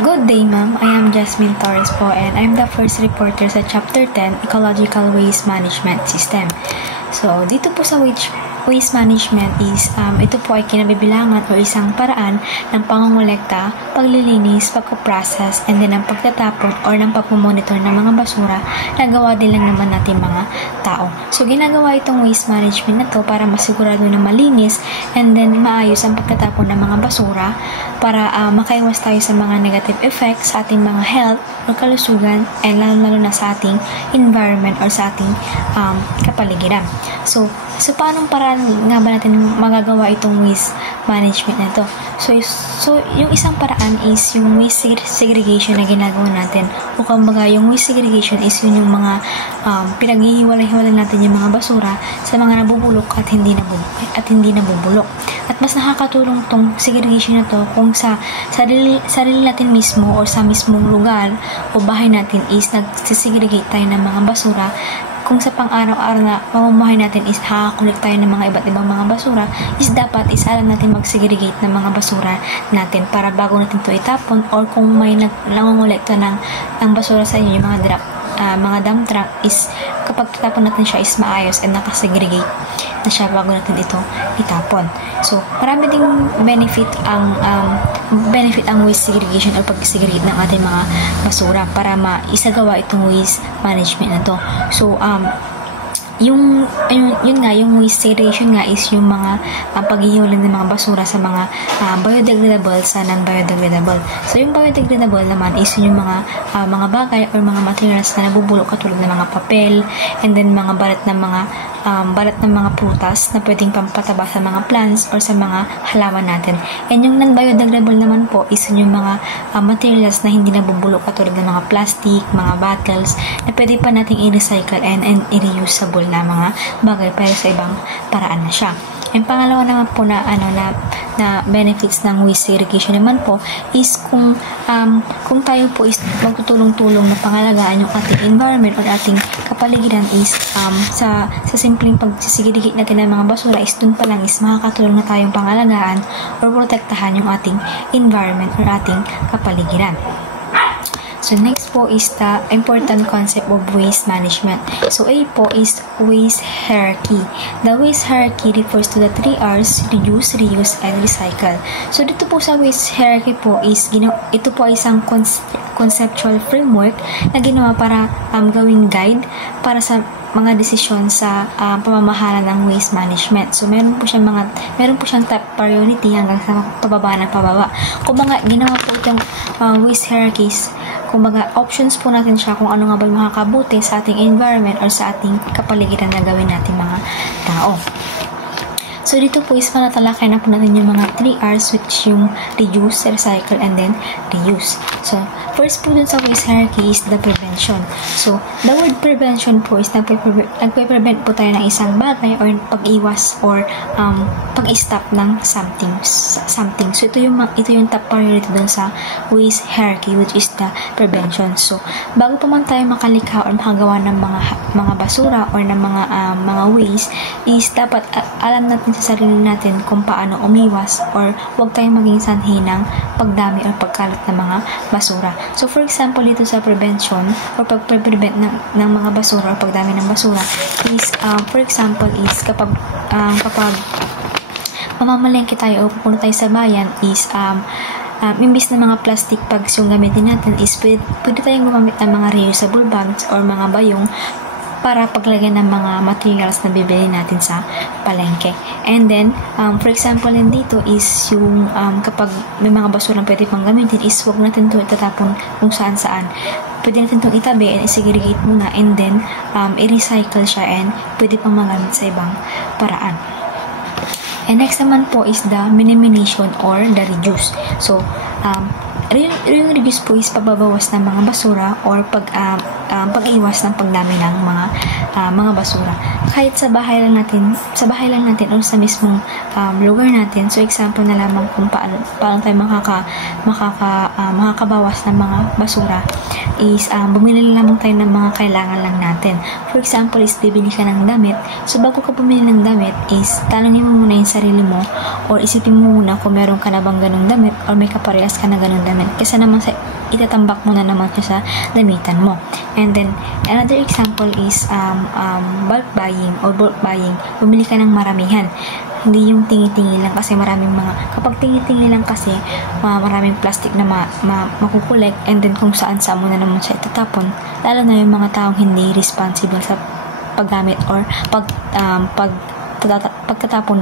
Good day, ma'am. I am Jasmine Torres po and I'm the first reporter sa Chapter 10, Ecological Waste Management System. So, dito po sa waste management is, ito po ay kinabibilangan o isang paraan ng pangongolekta, paglilinis, pagkuprocess, and then ang pagtatapon or ng pagmumonitor ng mga basura na gawa din lang naman natin mga tao. So, ginagawa itong waste management na to para masigurado na malinis and then maayos ang pagtatapon ng mga basura para makaiwas tayo sa mga negative effects sa ating mga health o kalusugan and lalo na sa ating environment or sa ating kapaligiran. So paanong paraan nga ba natin magagawa itong waste management na to? So yung isang paraan is yung waste segregation na ginagawa natin. O kumbaga, yung waste segregation is yun yung mga pinaghihiwalay-hiwalay natin yung mga basura sa mga nabubulok at hindi nabubulok. At mas nakakatulong tong segregation na to kung sa sarili natin mismo o sa mismong lugar o bahay natin is nagsisegregate tayo ng mga basura. Kung sa pang-araw-araw na pamumuhay natin is nakakulik tayo ng mga iba't ibang mga basura, is dapat is alam natin mag-segregate ng mga basura natin para bago natin ito itapon, or kung may nangongolekta ng basura sa inyo, yung mga dump truck, is kapag tatapon natin siya is maayos and nakasegregate na siya bago natin ito itapon. So, marami ding benefit ang waste segregation o pag-segregate ng ating mga basura para maisagawa itong waste management na to. So, yung waste segregation nga is yung mga paghihiwalay ng mga basura sa mga biodegradable sa non-biodegradable. So, yung biodegradable naman is yung mga bagay or mga materials na nabubulok katulad ng mga papel and then mga balat ng mga prutas na pwedeng pampataba sa mga plants or sa mga halaman natin. And yung non-biodegradable naman po is yung mga materials na hindi nabubulok katulad ng mga plastic, mga bottles na pwede pa nating i-recycle and i-reusable na mga bagay pero sa ibang paraan na siya. Yung pangalawa naman po na benefits ng waste segregation naman po is kung tayo po is magtutulong-tulong na pangalagaan yung ating environment or ating kapaligiran is sa simpleng pagsisegregate natin ng mga basura is dun pa lang is makakatulong na tayong pangalagaan or protektahan yung ating environment or ating kapaligiran. So, next po is the important concept of waste management. So, A po is waste hierarchy. The waste hierarchy refers to the 3 R's: reduce, reuse, and recycle. So, dito po sa waste hierarchy po is, ito po ay isang conceptual framework na ginawa para gawing guide para sa mga desisyon sa pamamahala ng waste management. So, meron po siyang top priority hanggang sa pababa ng pababa. Kung mga ginawa po itong waste hierarchies, kumbaga, options po natin siya kung ano nga ba makakabuti sa ating environment or sa ating kapaligiran na gawin natin mga tao. So, dito po is panatalakay na po natin yung mga 3 R's, which yung reduce, recycle, and then reuse. So, first po dun sa waste hierarchy is the prevention. So, the word prevention po is nagpe-prevent po tayo ng isang bagay or pag-iwas or pag-stop ng something. So, ito yung top priority dun sa waste hierarchy, which is the prevention. So, bago pa man tayo makalikha or makagawa ng mga basura or ng mga waste, is dapat alam natin sa sarili natin kung paano umiwas or huwag tayong maging sanhi ng pagdami or pagkalat ng mga basura. So, for example, dito sa prevention or pag-prevent ng mga basura or pagdami ng basura is, for example, is kapag mamamalengke tayo o pupunta tayo sa bayan is, imbis na mga plastic bags yung gamitin natin is pwede tayong gumamit ng mga reusable bags or mga bayong para paglagyan ng mga materials na bibili natin sa palengke. And then, for example, dito is yung kapag may mga basura pwede pang gamitin is huwag natin ito itatapon kung saan-saan. Pwede natin itong itabi and i-segregate muna and then i-recycle siya and pwede pang magamit sa ibang paraan. And next naman po is the minimization or the reduce. So, yung reduce po is pagbabawas ng mga basura or pag-iwas ng pagdami ng mga basura. Kahit sa bahay lang natin or sa mismong lugar natin. So, example na lamang kung paano tayo makakabawas ng mga basura. is bumili lamang tayo ng mga kailangan lang natin. For example, is bibili ka ng damit. So, bago ka bumili ng damit is tanongin mo muna yung sarili mo or isipin mo muna kung meron ka na bang ganung damit or may kaparehas ka na ganung damit. Kasi naman itatambak mo na naman siya sa damitan mo. And then, another example is bulk buying or bulk buying. Bumili ka ng maramihan. Hindi yung tingi-tingi lang kasi kapag tingi-tingi lang kasi maraming plastic na makukulek and then kung saan-saan mo na naman siya itatapon, lalo na yung mga taong hindi responsible sa paggamit or pagtatapon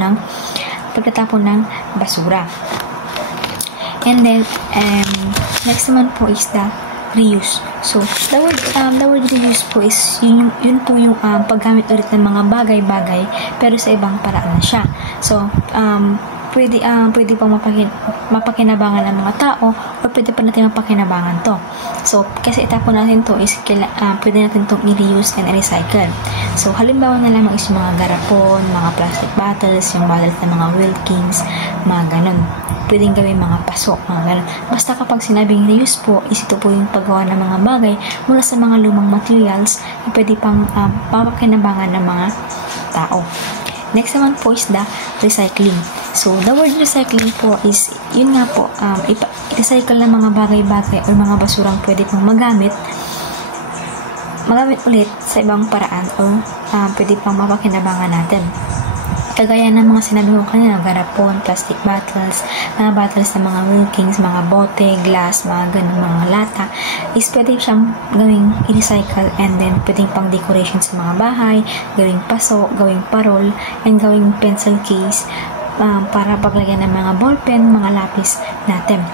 ng basura. And then, next naman po is the reuse. So, the word reuse po is yun po yung paggamit ulit ng mga bagay-bagay pero sa ibang paraan na siya. So, pwede pang mapakinabangan ng mga tao o pwede pa natin mapakinabangan to. So, kasi itapon natin to is pwede natin itong i-reuse and recycle. So, halimbawa na lamang is mga garapon, mga plastic bottles, yung bottles ng mga Wilkins, mga ganun. Pwedeng gawin mga paso, mga ganun. Basta kapag sinabing reuse po, is ito po yung paggawa ng mga bagay mula sa mga lumang materials na pwede pang papakinabangan ng mga tao. Next naman po is the recycling. So, the word recycling po is, yun nga po, i-recycle ng mga bagay-bagay o mga basurang pwede pang magamit ulit sa ibang paraan o pwede pang mapakinabangan natin. Kagaya ng mga sinabi ko kanina, garapon, plastic bottles, mga bottles ng mga Wilkins, mga bote, glass, mga ganun, mga lata, is pwede siyang gawing i-recycle and then pwedeng pang decoration sa mga bahay, gawing paso, gawing parol, and gawing pencil case para paglagyan ng mga ballpen, mga lapis natin.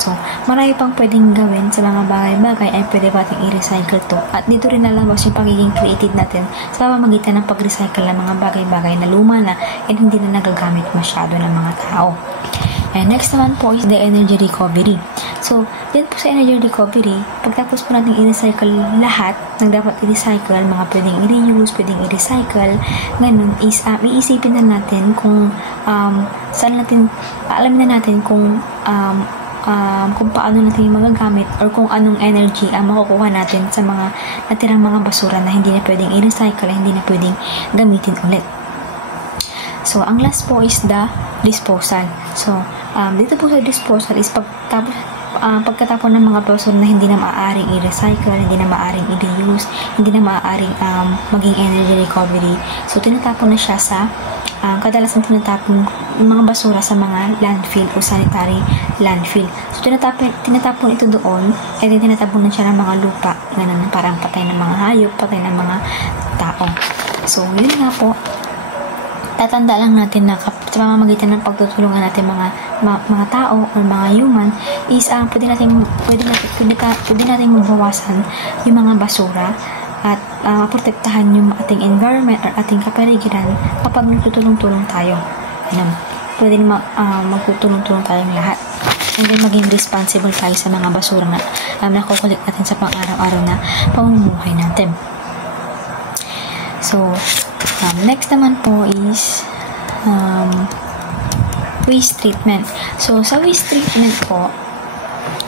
So, marami pang pwedeng gawin sa mga bagay-bagay ay pwede pating i-recycle to. At dito rin nalabas yung pagiging creative natin sa pamamagitan ng pag-recycle ng mga bagay-bagay na luma na and hindi na nagagamit masyado ng mga tao. And next naman po is the energy recovery. So, din po sa energy recovery, pagtapos po natin i-recycle lahat ng dapat i-recycle, mga pwedeng i-reuse, pwedeng i-recycle, ganun is iisipin na natin kung saan natin, alamin na natin kung paano natin magagamit or kung anong energy ang makukuha natin sa mga natirang mga basura na hindi na pwedeng i-recycle, hindi na pwedeng gamitin ulit. So, ang last po is the disposal. So, dito po sa disposal is pagkatapon ng mga basura na hindi na maaaring i-recycle, hindi na maaaring i-reuse, hindi na maaaring maging energy recovery. So, tinatapon na siya sa kadalasan tinatapon ng mga basura sa mga landfill o sanitary landfill. So, tinatapon ito doon, and then tinatapon na siya ng mga lupa. Ganun, parang patay ng mga hayop, patay ng mga tao. So, yun nga po. Tatanda lang natin na sa pamamagitan ng pagtutulungan natin mga tao o mga human is pwede natin mabawasan yung mga basura at maprotektahan yung ating environment or ating kapaligiran kapag nagtutulong-tulong tayo. Pwede magtutulong-tulong tayong lahat. And then maging responsible tayo sa mga basura na nakukulik natin sa pang-araw-araw na pamumuhay natin. So, next naman po is waste treatment. So, sa waste treatment po,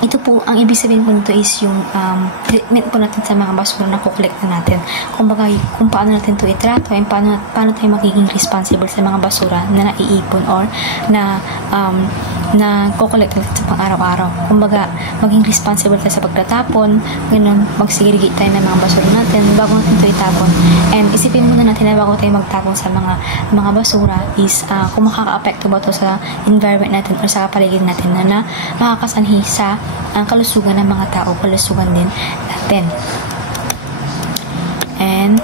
ito po, ang ibig sabihin po nito is yung treatment po natin sa mga basura na kukolekta natin. Kung paano natin ito itrato, and paano tayo magiging responsible sa mga basura na naiipon or na kukolekta natin sa pang-araw-araw. Kumbaga, maging responsible tayo sa pagtatapon, ganun, magsigirigit tayo ng mga basura natin bago natin ito itapon. And isipin muna natin na bago tayo magtapon sa mga basura is kung makaka-apekto ba ito sa environment natin or sa kapaligid natin na makakasanhi sa ang kalusugan ng mga tao, kalusugan din natin. And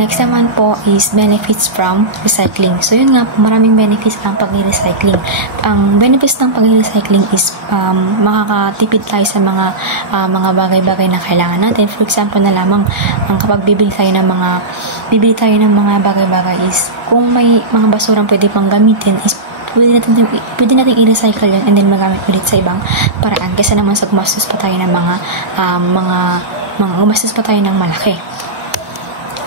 next naman po is benefits from recycling. So, yun nga po, maraming benefits ang pag-recycling. Ang benefits ng pag-recycling is makakatipid tayo sa mga bagay-bagay na kailangan natin. For example na lamang, kapag bibili tayo ng mga bagay-bagay is kung may mga basurang pwede pang gamitin is pwede natin i-recycle yun and then magamit ulit sa ibang paraan kasi naman sa gumastos pa tayo ng gumastos pa tayo ng malaki.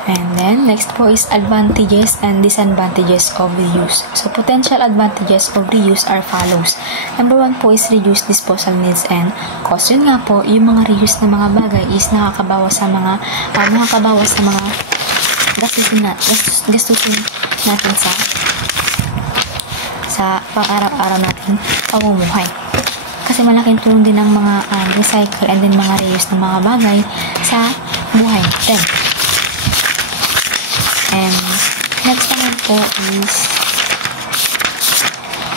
And then, next po is advantages and disadvantages of reuse. So, potential advantages of reuse are follows. Number 1 po is reduce disposal needs and cost. Yun nga po, yung mga reuse na mga bagay is nakakabawas sa mga gastusin natin sa pang-araw-araw natin pamumuhay. Kasi malaking tulong din ng mga recycle and then mga reuse ng mga bagay sa buhay natin. And next naman po is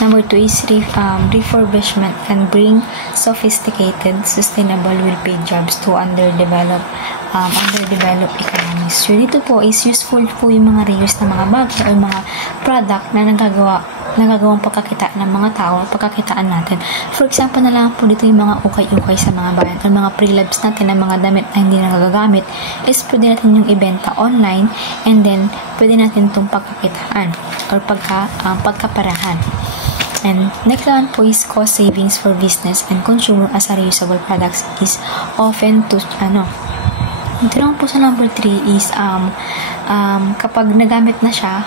number 2 is refurbishment can bring sophisticated, sustainable, well-paid jobs to underdeveloped economies. So, dito po is useful po yung mga reuse na mga bagay o mga product na nagagawang pagkakita ng mga tao, pagkakitaan natin. For example na lang po dito yung mga ukay-ukay sa mga bayan o mga pre-labs natin ng mga damit na hindi nagagamit is pwede natin yung ibenta online and then pwede natin itong pagkakitaan or pagkaparahan. And next one po is cost savings for business and consumer as a reusable products is often Ito lang po sa number 3 is kapag nagamit na siya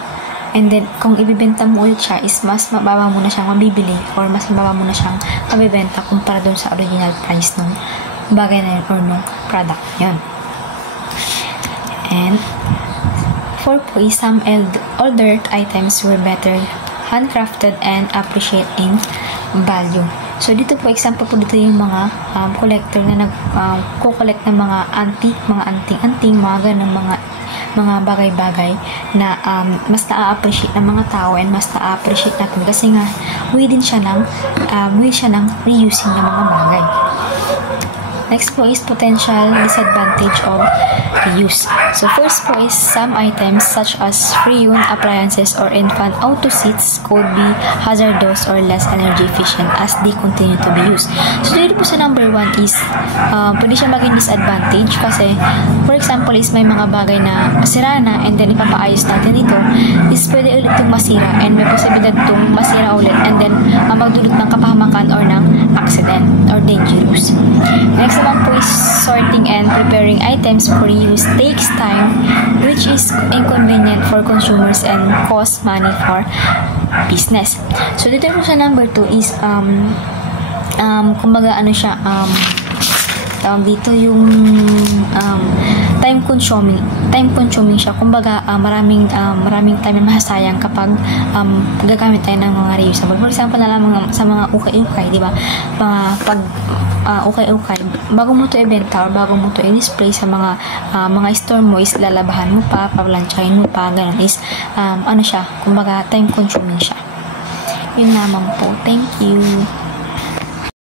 and then kung ibibenta mo ulit siya is mas mababa mo na siyang mabibili or mas mababa mo na siyang mabibenta kumpara doon sa original price ng bagay na yun or ng product yun. And 4 po is some older items were better handcrafted and appreciate in value. So, dito po, example po dito yung mga collector na nag-collect ng mga anting-anting, mga ganang mga bagay-bagay na mas na-appreciate ng mga tao and mas na-appreciate natin kasi nga way siya ng reusing ng mga bagay. Next po is potential disadvantage of reuse. So, first po is some items such as free-use appliances or infant auto seats could be hazardous or less energy efficient as they continue to be used. So, dito po sa number 1 is pwede siya maging disadvantage kasi for example is may mga bagay na sira na and then ipapaayos natin dito is pwede ulit itong masira and may posibilidad itong masira ulit and then magdulot ng kapahamakan or ng accident or dangerous. Next naman po is sorting and preparing items for reuse takes time which is inconvenient for consumers and cost money for business. So, dito po sa number 2 is kumbaga dito yung time consuming siya. Kumbaga maraming time na masasayang kapag gagamit tayo ng mga reusable. For example na lang sa mga ukay-ukay, di ba? Pag ukay-ukay, bago mo to ibenta or bago mo to i-display sa mga store mo is lalabahan mo pa, paplansyahin mo pa, ganun is siya, kumbaga time consuming siya. Yun naman po. Thank you.